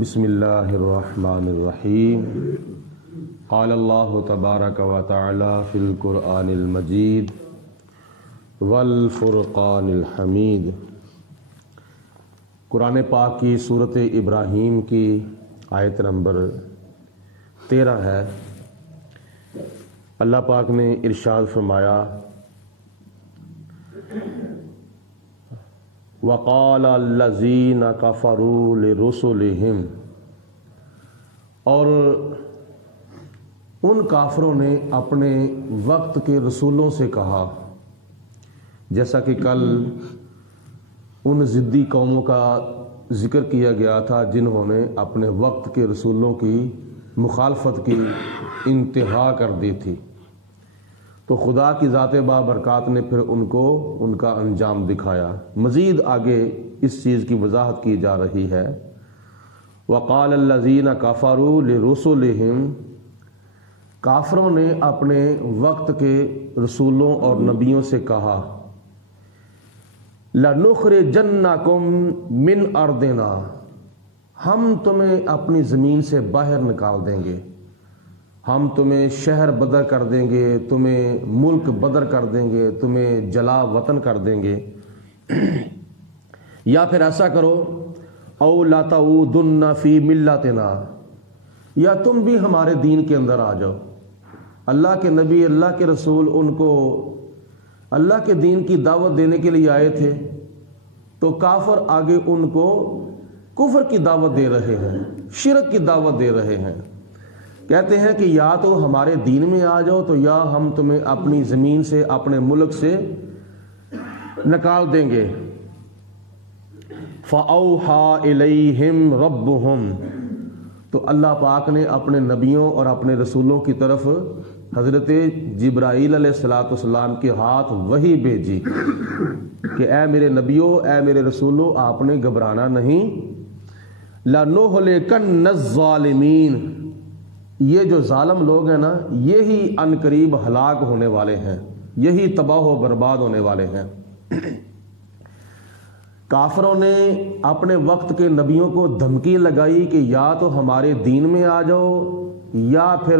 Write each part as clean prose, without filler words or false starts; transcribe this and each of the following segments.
بسم اللہ الرحمن الرحیم قال اللہ تبارک و تعالی فی القرآن المجید والفرقان الحمید۔ قرآن پاک کی سورۃ ابراہیم کی آیت نمبر 13 ہے۔ اللہ پاک نے ارشاد فرمایا وَقَالَ الَّذِينَ كَفَرُوا لِرُسُلِهِمْ، اور ان کافروں نے اپنے وقت کے رسولوں سے کہا، جیسا کہ کل ان ضدی قوموں کا ذکر کیا گیا تھا جنہوں نے اپنے وقت کے رسولوں کی مخالفت کی انتہا کر دی تھی، تو خدا کی ذات بابرکات نے پھر ان کو ان کا انجام دکھایا۔ مزید آگے اس چیز کی وضاحت کی جا رہی ہے۔ وَقَالَ الَّذِينَ كَفَرُوا لِرُسُلِهِمْ، کافروں نے اپنے وقت کے رسولوں اور نبیوں سے کہا لَنُخْرِجَنَّكُمْ مِنْ أَرْضِنَا، ہم تمہیں اپنی زمین سے باہر نکال دیں گے، ہم تمہیں شہر بدر کر دیں گے، تمہیں ملک بدر کر دیں گے، تمہیں جلا وطن کر دیں گے، یا پھر ایسا کرو او لَتَعُودُنَّ فِي مِلَّتِنَا، یا تم بھی ہمارے دین کے اندر آ جاؤ۔ اللہ کے نبی، اللہ کے رسول ان کو اللہ کے دین کی دعوت دینے کے لیے آئے تھے، تو کافر آگے ان کو کفر کی دعوت دے رہے ہیں، شرک کی دعوت دے رہے ہیں، کہتے ہیں کہ یا تو ہمارے دین میں آ جاؤ تو یا ہم تمہیں اپنی زمین سے، اپنے ملک سے نکال دیں گے۔ فَأَوْحَى إِلَيْهِمْ رَبُّهُمْ، تو اللہ پاک نے اپنے نبیوں اور اپنے رسولوں کی طرف حضرت جبرائیل علیہ السلام کے ہاتھ وحی بھیجی کہ اے میرے نبیوں، اے میرے رسولوں، آپ نے گھبرانا نہیں۔ لَنُهْلِكَنَّ الظَّالِمِينَ، یہ جو ظالم لوگ ہیں نا، یہی ان قریب ہلاک ہونے والے ہیں، یہی تباہ و برباد ہونے والے ہیں۔ کافروں نے اپنے وقت کے نبیوں کو دھمکی لگائی کہ یا تو ہمارے دین میں آ جاؤ یا پھر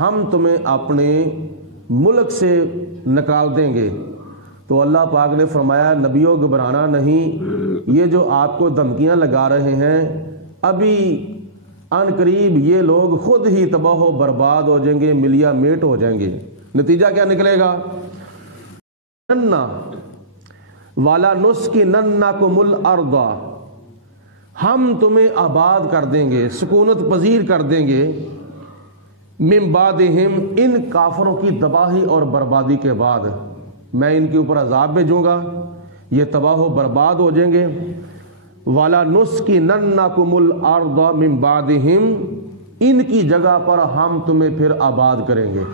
ہم تمہیں اپنے ملک سے نکال دیں گے۔ تو اللہ پاک نے فرمایا نبیوں گھبرانا نہیں، یہ جو آپ کو دھمکیاں لگا رہے ہیں، ابھی ان قریب یہ لوگ خود ہی تباہ و برباد ہو جائیں گے، ملیا میٹ ہو جائیں گے۔ نتیجہ کیا نکلے گا؟ وَلَنُسْكِنَنَّكُمُ الْأَرْضَ، ہم تمہیں آباد کر دیں گے، سکونت پذیر کر دیں گے، مِن بَعْدِهِمْ، ان کافروں کی تباہی اور بربادی کے بعد میں ان کے اوپر عذاب بھیجوں گا، یہ تباہ و برباد ہو جائیں گے۔ وَلَنُسْكِنَنَّكُمُ الْأَرْضَ مِن بَعْدِهِمْ، ان کی جگہ پر ہم تمہیں پھر آباد کریں گے۔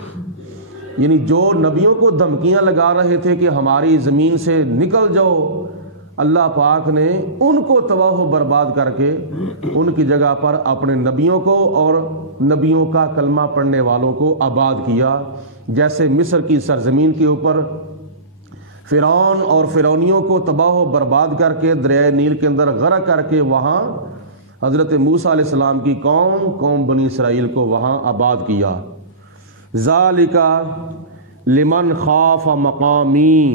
یعنی جو نبیوں کو دھمکیاں لگا رہے تھے کہ ہماری زمین سے نکل جاؤ، اللہ پاک نے ان کو تباہ و برباد کر کے ان کی جگہ پر اپنے نبیوں کو اور نبیوں کا کلمہ پڑھنے والوں کو آباد کیا۔ جیسے مصر کی سرزمین کے اوپر فرعون اور فرعونیوں کو تباہ و برباد کر کے دریائے نیل کے اندر غرق کر کے وہاں حضرت موسیٰ علیہ السلام کی قوم بنی اسرائیل کو وہاں آباد کیا۔ ذالک لمن خاف مقامی،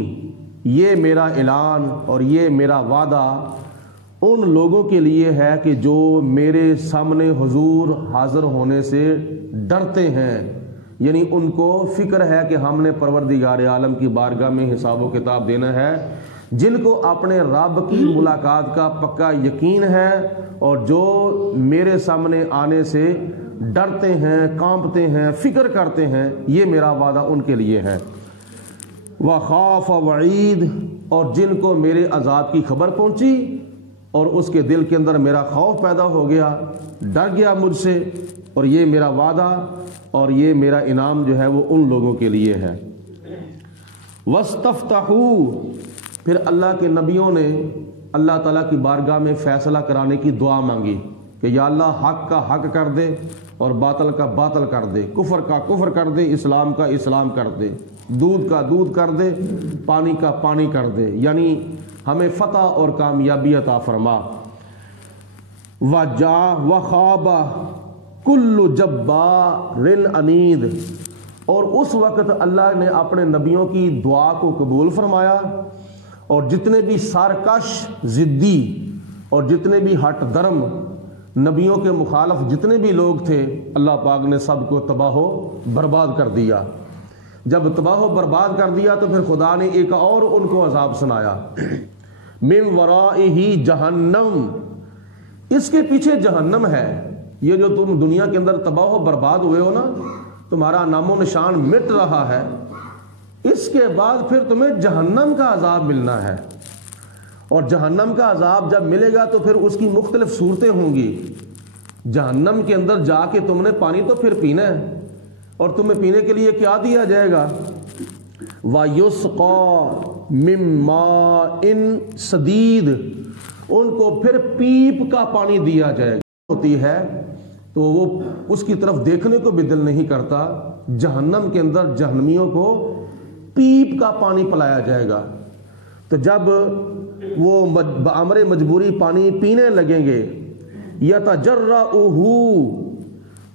یہ میرا اعلان اور یہ میرا وعدہ ان لوگوں کے لیے ہے کہ جو میرے سامنے حضور حاضر ہونے سے ڈرتے ہیں، یعنی ان کو فکر ہے کہ ہم نے پروردگار عالم کی بارگاہ میں حساب و کتاب دینا ہے، جن کو اپنے رب کی ملاقات کا پکا یقین ہے اور جو میرے سامنے آنے سے ڈرتے ہیں، کانپتے ہیں، فکر کرتے ہیں، یہ میرا وعدہ ان کے لیے ہے۔ وخاف وعید، اور جن کو میرے عذاب کی خبر پہنچی اور اس کے دل کے اندر میرا خوف پیدا ہو گیا، ڈر گیا مجھ سے، اور یہ میرا وعدہ اور یہ میرا انعام جو ہے وہ ان لوگوں کے لیے ہے۔ وَاسْتَفْتَحُوا، پھر اللہ کے نبیوں نے اللہ تعالیٰ کی بارگاہ میں فیصلہ کرانے کی دعا مانگی کہ یا اللہ حق کا حق کر دے اور باطل کا باطل کر دے، کفر کا کفر کر دے، اسلام کا اسلام کر دے، دودھ کا دودھ کر دے، پانی کا پانی کر دے، یعنی ہمیں فتح اور کامیابی عطا فرما۔ وجا وخاب کل جبار عنید، اور اس وقت اللہ نے اپنے نبیوں کی دعا کو قبول فرمایا، اور جتنے بھی سارکش ضدی اور جتنے بھی ہٹ درم نبیوں کے مخالف جتنے بھی لوگ تھے، اللہ پاک نے سب کو تباہ و برباد کر دیا۔ جب تباہ و برباد کر دیا تو پھر خدا نے ایک اور ان کو عذاب سنایا، من ورائہ جہنم، اس کے پیچھے جہنم ہے۔ یہ جو تم دنیا کے اندر تباہ و برباد ہوئے ہو نا، تمہارا نام و نشان مٹ رہا ہے، اس کے بعد پھر تمہیں جہنم کا عذاب ملنا ہے، اور جہنم کا عذاب جب ملے گا تو پھر اس کی مختلف صورتیں ہوں گی۔ جہنم کے اندر جا کے تم نے پانی تو پھر پینا ہے، اور تمہیں پینے کے لیے کیا دیا جائے گا؟ وَيُسْقَى مِن مَّاءٍ صَدِيدٍ، ان کو پھر پیپ کا پانی دیا جائے گا ہوتی ہے، تو وہ اس کی طرف دیکھنے کو بھی دل نہیں کرتا۔ جہنم کے اندر جہنمیوں کو پیپ کا پانی پلایا جائے گا، تو جب وہ بامر مجبوری پانی پینے لگیں گے، یتجرعہ،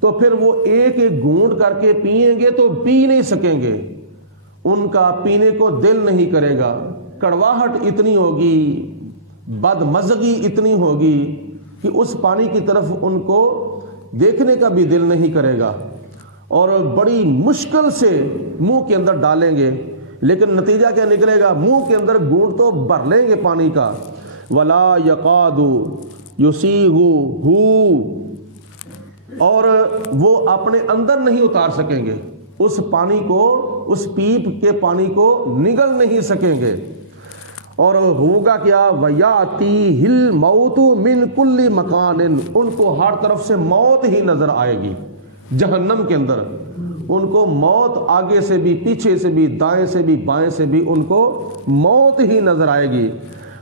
تو پھر وہ ایک ایک گھونٹ کر کے پیئیں گے تو پی نہیں سکیں گے، ان کا پینے کو دل نہیں کرے گا، کڑواہٹ اتنی ہوگی، بدمزگی اتنی ہوگی کہ اس پانی کی طرف ان کو دیکھنے کا بھی دل نہیں کرے گا، اور بڑی مشکل سے منہ کے اندر ڈالیں گے، لیکن نتیجہ کیا نکلے گا؟ منہ کے اندر گھونٹ تو بھر لیں گے پانی کا۔ ولا یقاد یسیغہ، اور وہ اپنے اندر نہیں اتار سکیں گے اس پانی کو، اس پیپ کے پانی کو نگل نہیں سکیں گے، اور ہوگا کیا؟ وَيَأْتِيهِ الْمَوْتُ مِنْ كُلِّ مَكَانٍ، ان کو ہر طرف سے موت ہی نظر آئے گی۔ جہنم کے اندر ان کو موت آگے سے بھی، پیچھے سے بھی، دائیں سے بھی، بائیں سے بھی ان کو موت ہی نظر آئے گی۔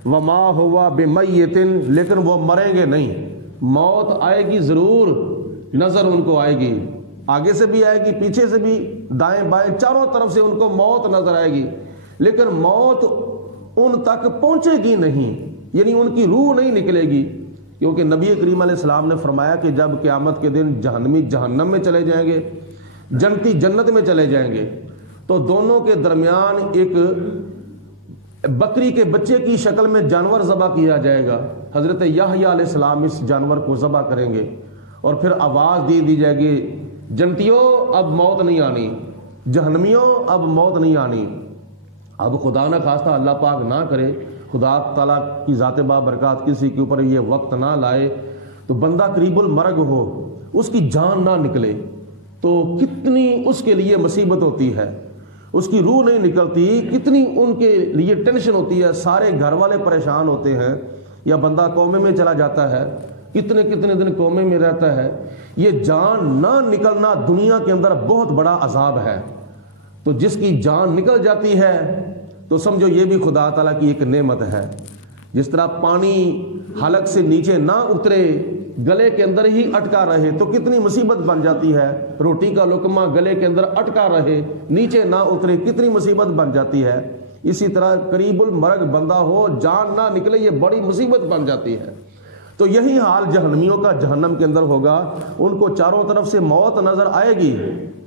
وَمَا هُوَ بِمَيِّتٍ، لیکن وہ مریں گے نہیں، موت آئے گی ضرور، نظر ان کو آئے گی، آگے سے بھی آئے گی، پیچھے سے بھی، دائیں بائیں چاروں طرف سے ان کو موت نظر آئے گی، لیکن موت ان تک پہنچے گی نہیں، یعنی ان کی روح نہیں نکلے گی، کیونکہ نبی کریم علیہ السلام نے فرمایا کہ جب قیامت کے دن جہنمی جہنم میں چلے جائیں گے، جنتی جنت میں چلے جائیں گے، تو دونوں کے درمیان ایک بکری کے بچے کی شکل میں جانور ذبح کیا جائے گا۔ حضرت یحییٰ علیہ السلام اس جانور کو ذبح کریں گے، اور پھر آواز دی جائے گی، جنتیوں اب موت نہیں آنی، جہنمیوں اب موت نہیں آنی۔ اب خدا نہ خواستہ، اللہ پاک نہ کرے، خدا تعالیٰ کی ذات بابرکات کسی کے اوپر یہ وقت نہ لائے، تو بندہ قریب المرگ ہو، اس کی جان نہ نکلے تو کتنی اس کے لیے مصیبت ہوتی ہے، اس کی روح نہیں نکلتی، کتنی ان کے لیے ٹینشن ہوتی ہے، سارے گھر والے پریشان ہوتے ہیں، یا بندہ کومے میں چلا جاتا ہے، کتنے کتنے دن کومے میں رہتا ہے۔ یہ جان نہ نکلنا دنیا کے اندر بہت بڑا عذاب ہے، تو جس کی جان نکل جاتی ہے تو سمجھو یہ بھی خدا تعالیٰ کی ایک نعمت ہے۔ جس طرح پانی حلق سے نیچے نہ اترے، گلے کے اندر ہی اٹکا رہے تو کتنی مصیبت بن جاتی ہے، روٹی کا لقمہ گلے کے اندر اٹکا رہے، نیچے نہ اترے، کتنی مصیبت بن جاتی ہے۔ اسی طرح قریب المرگ بندہ ہو، جان نہ نکلے، یہ بڑی مصیبت بن جاتی ہے۔ تو یہی حال جہنمیوں کا جہنم کے اندر ہوگا، ان کو چاروں طرف سے موت نظر آئے گی،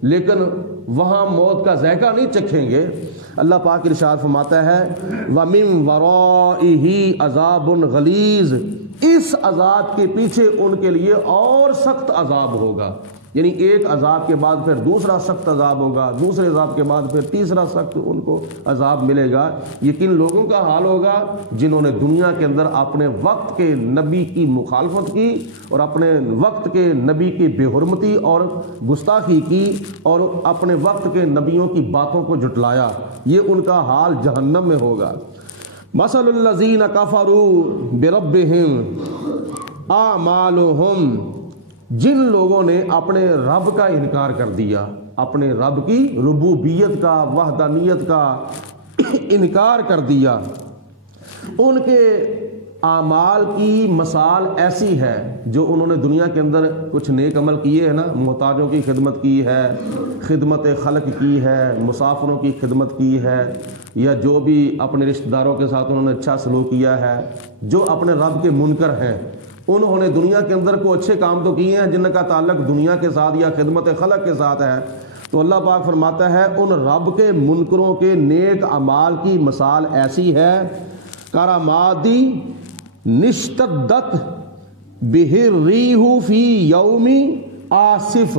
لیکن وہاں موت کا ذائقہ نہیں چکھیں گے۔ اللہ پاک ارشاد فرماتا ہے وَمِن وَرَائِهِ عَذَابٌ غَلِيظٌ، اس عذاب کے پیچھے ان کے لیے اور سخت عذاب ہوگا، یعنی ایک عذاب کے بعد پھر دوسرا سخت عذاب ہوگا، دوسرے عذاب کے بعد پھر تیسرا سخت ان کو عذاب ملے گا۔ یہ کن لوگوں کا حال ہوگا؟ جنہوں نے دنیا کے اندر اپنے وقت کے نبی کی مخالفت کی، اور اپنے وقت کے نبی کی بے حرمتی اور گستاخی کی، اور اپنے وقت کے نبیوں کی باتوں کو جھٹلایا، یہ ان کا حال جہنم میں ہوگا۔ مثل الذین کفروا بربہم اعمالہم، جن لوگوں نے اپنے رب کا انکار کر دیا، اپنے رب کی ربوبیت کا، وحدانیت کا انکار کر دیا، ان کے اعمال کی مثال ایسی ہے، جو انہوں نے دنیا کے اندر کچھ نیک عمل کیے ہیں نا، محتاجوں کی خدمت کی ہے، خدمت خلق کی ہے، مسافروں کی خدمت کی ہے، یا جو بھی اپنے رشتہ داروں کے ساتھ انہوں نے اچھا سلوک کیا ہے، جو اپنے رب کے منکر ہیں انہوں نے دنیا کے اندر کو اچھے کام تو کیے ہیں جن کا تعلق دنیا کے ساتھ یا خدمت خلق کے ساتھ ہے، تو اللہ پاک فرماتا ہے ان رب کے منکروں کے نیک اعمال کی مثال ایسی ہے کرامادی نشتدت بہ الریح فی یوم آصف،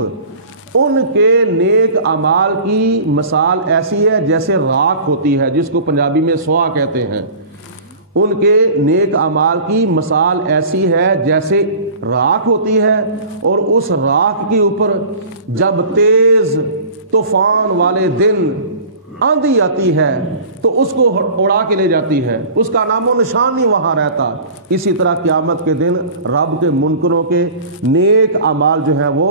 ان کے نیک اعمال کی مثال ایسی ہے جیسے راکھ ہوتی ہے جس کو پنجابی میں سوا کہتے ہیں، ان کے نیک اعمال کی مثال ایسی ہے جیسے راکھ ہوتی ہے، اور اس راکھ کے اوپر جب تیز طوفان والے دن آندھی آتی ہے تو اس کو اڑا کے لے جاتی ہے، اس کا نام و نشان نہیں وہاں رہتا۔ اسی طرح قیامت کے دن رب کے منکروں کے نیک اعمال جو ہیں وہ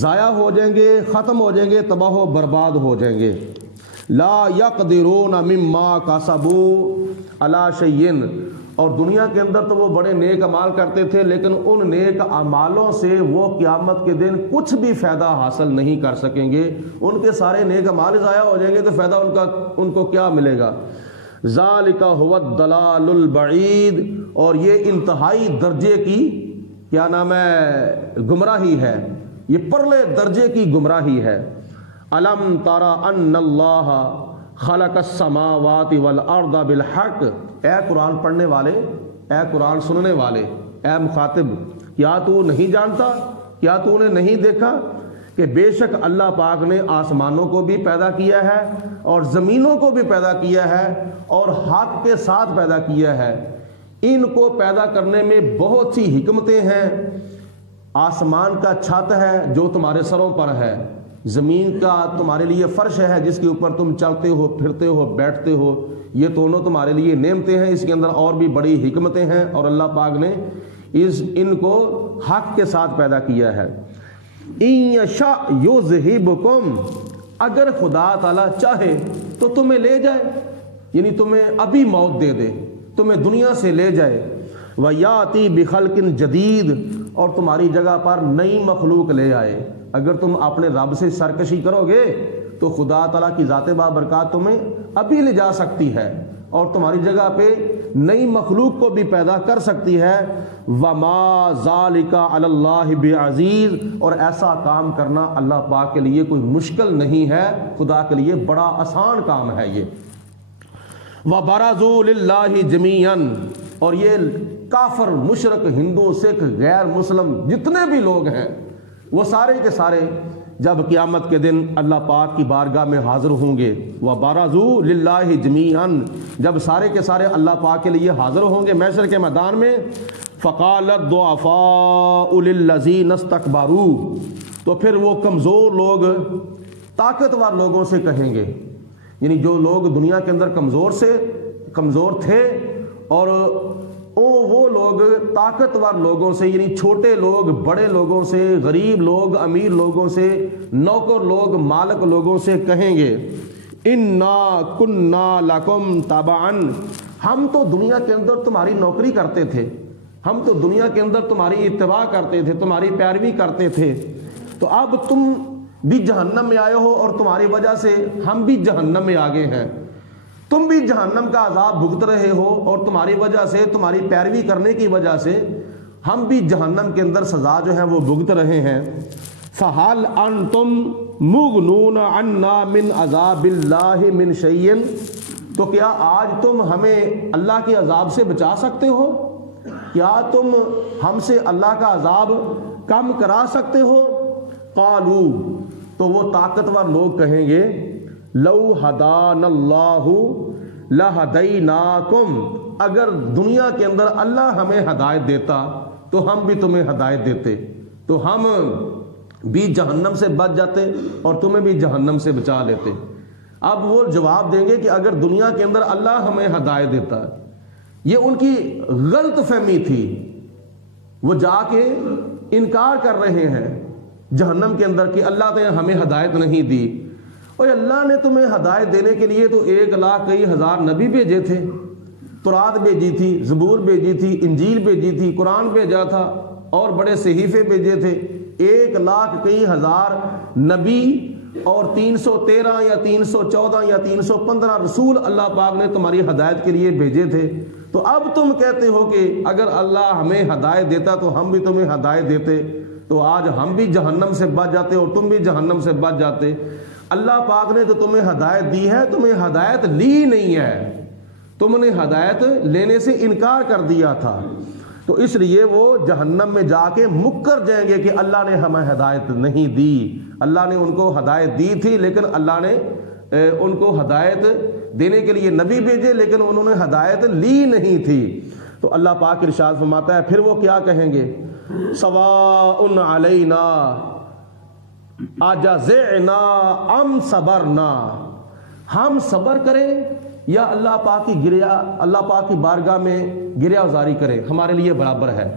ضائع ہو جائیں گے، ختم ہو جائیں گے، تباہ و برباد ہو جائیں گے۔ لا یقدرون مما کسبوا علی شیء، اور دنیا کے اندر تو وہ بڑے نیک اعمال کرتے تھے لیکن ان نیک اعمالوں سے وہ قیامت کے دن کچھ بھی فائدہ حاصل نہیں کر سکیں گے، ان کے سارے نیک اعمال ضائع ہو جائیں گے تو فائدہ ان کو کیا ملے گا۔ ذالک هو الضلال البعید، اور یہ انتہائی درجے کی کیا نام ہے گمراہی ہے، یہ پرلے درجے کی گمراہی ہے۔ الم تری ان اللہ خلق السماوات والارض بالحق، اے قرآن پڑھنے والے، اے قرآن سننے والے، اے مخاطب، کیا تو نہیں جانتا، کیا تو نے نہیں دیکھا کہ بے شک اللہ پاک نے آسمانوں کو بھی پیدا کیا ہے اور زمینوں کو بھی پیدا کیا ہے اور حق کے ساتھ پیدا کیا ہے۔ ان کو پیدا کرنے میں بہت سی حکمتیں ہیں۔ آسمان کا چھت ہے جو تمہارے سروں پر ہے، زمین کا تمہارے لیے فرش ہے جس کے اوپر تم چلتے ہو، پھرتے ہو، بیٹھتے ہو، یہ دونوں تمہارے لیے نعمتیں ہیں، اس کے اندر اور بھی بڑی حکمتیں ہیں، اور اللہ پاک نے ان کو حق کے ساتھ پیدا کیا ہے۔ ان یشاء یذہبکم، اگر خدا تعالی چاہے تو تمہیں لے جائے، یعنی تمہیں ابھی موت دے دے، تمہیں دنیا سے لے جائے، ویاتی بخلق جدید، اور تمہاری جگہ پر نئی مخلوق لے آئے۔ اگر تم اپنے رب سے سرکشی کرو گے تو خدا تعالیٰ کی ذات بابرکات تمہیں ابھی لے جا سکتی ہے اور تمہاری جگہ پہ نئی مخلوق کو بھی پیدا کر سکتی ہے۔ وما ذالک علی اللہ بعزیز، اور ایسا کام کرنا اللہ پاک کے لیے کوئی مشکل نہیں ہے، خدا کے لیے بڑا آسان کام ہے یہ۔ وبرزوا للہ جمیعا، اور یہ کافر، مشرک، ہندو، سکھ، غیر مسلم جتنے بھی لوگ ہیں وہ سارے کے سارے جب قیامت کے دن اللہ پاک کی بارگاہ میں حاضر ہوں گے، وَبَرَزُوا لِلَّهِ جَمِيعًا، جب سارے کے سارے اللہ پاک کے لیے حاضر ہوں گے محشر کے میدان میں، فَقَالَ الضُّعَفَاءُ لِلَّذِينَ اسْتَكْبَرُوا، تو پھر وہ کمزور لوگ طاقتور لوگوں سے کہیں گے، یعنی جو لوگ دنیا کے اندر کمزور تھے اور وہ لوگ طاقتور لوگوں سے، یعنی چھوٹے لوگ بڑے لوگوں سے، غریب لوگ امیر لوگوں سے، نوکر لوگ مالک لوگوں سے کہیں گے، انا کنا لکم تبعا، ہم تو دنیا کے اندر تمہاری نوکری کرتے تھے، ہم تو دنیا کے اندر تمہاری اتباع کرتے تھے، تمہاری پیروی کرتے تھے، تو اب تم بھی جہنم میں آئے ہو اور تمہاری وجہ سے ہم بھی جہنم میں آگے ہیں، تم بھی جہنم کا عذاب بھگت رہے ہو اور تمہاری وجہ سے، تمہاری پیروی کرنے کی وجہ سے ہم بھی جہنم کے اندر سزا جو ہے وہ بھگت رہے ہیں۔ فَهَلْ أَنْتُمْ مُغْنُونَ عَنَّا مِنْ عَذَابِ اللَّهِ مِنْ شَيْءٍ، تو کیا آج تم ہمیں اللہ کے عذاب سے بچا سکتے ہو؟ کیا تم ہم سے اللہ کا عذاب کم کرا سکتے ہو؟ قالوا، تو وہ طاقتور لوگ کہیں گے، لو ہدان اللہ لہدیناکم، اگر دنیا کے اندر اللہ ہمیں ہدایت دیتا تو ہم بھی تمہیں ہدایت دیتے، تو ہم بھی جہنم سے بچ جاتے اور تمہیں بھی جہنم سے بچا لیتے۔ اب وہ جواب دیں گے کہ اگر دنیا کے اندر اللہ ہمیں ہدایت دیتا، یہ ان کی غلط فہمی تھی، وہ جا کے انکار کر رہے ہیں جہنم کے اندر کہ اللہ نے ہمیں ہدایت نہیں دی۔ اور اللہ نے تمہیں ہدایت دینے کے لیے تو 1,00,000 نبی بھیجے تھے، تورات بھیجی تھی، زبور بھیجی تھی، انجیل بھیجی تھی، قرآن بھیجا تھا اور بڑے صحیفے بھیجے تھے، 1,00,000 نبی اور 313 یا 314 یا 315 رسول اللہ پاک نے تمہاری ہدایت کے لیے بھیجے تھے، تو اب تم کہتے ہو کہ اگر اللہ ہمیں ہدایت دیتا تو ہم بھی تمہیں ہدایت دیتے، تو آج ہم بھی جہنم سے بچ جاتے اور تم بھی جہنم سے بچ جاتے۔ اللہ پاک نے تو تمہیں ہدایت دی ہے، تمہیں ہدایت لی نہیں ہے، تم نے ہدایت لینے سے انکار کر دیا تھا، تو اس لیے وہ جہنم میں جا کے مکر جائیں گے کہ اللہ نے ہمیں ہدایت نہیں دی۔ اللہ نے ان کو ہدایت دی تھی، لیکن اللہ نے ان کو ہدایت دینے کے لیے نبی بھیجے، لیکن انہوں نے ہدایت لی نہیں تھی۔ تو اللہ پاک ارشاد فرماتا ہے پھر وہ کیا کہیں گے، سواء علینا اجزعنا ام صبرنا، ہم صبر کریں یا اللہ پاک کی بارگاہ میں گریہ ازاری کریں، ہمارے لیے برابر ہے۔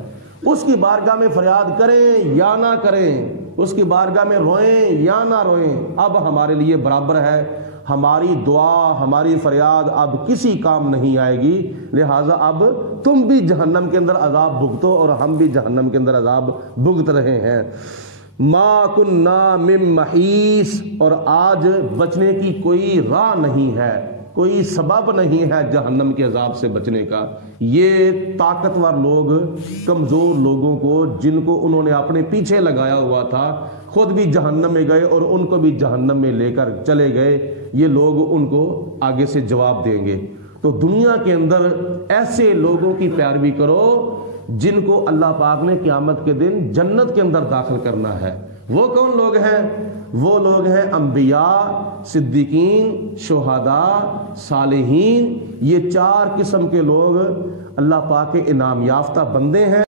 اس کی بارگاہ میں فریاد کریں یا نہ کریں، اس کی بارگاہ میں روئیں یا نہ روئیں، اب ہمارے لیے برابر ہے، ہماری دعا ہماری فریاد اب کسی کام نہیں آئے گی، لہٰذا اب تم بھی جہنم کے اندر عذاب بھگتو اور ہم بھی جہنم کے اندر عذاب بھگت رہے ہیں۔ ما کننا من محیص، اور آج بچنے کی کوئی راہ نہیں ہے، کوئی سبب نہیں ہے جہنم کے عذاب سے بچنے کا۔ یہ طاقتور لوگ کمزور لوگوں کو، جن کو انہوں نے اپنے پیچھے لگایا ہوا تھا، خود بھی جہنم میں گئے اور ان کو بھی جہنم میں لے کر چلے گئے، یہ لوگ ان کو آگے سے جواب دیں گے۔ تو دنیا کے اندر ایسے لوگوں کی پیروی کرو جن کو اللہ پاک نے قیامت کے دن جنت کے اندر داخل کرنا ہے۔ وہ کون لوگ ہیں؟ وہ لوگ ہیں انبیاء، صدیقین، شہداء، صالحین۔ یہ چار قسم کے لوگ اللہ پاک کے انعام یافتہ بندے ہیں۔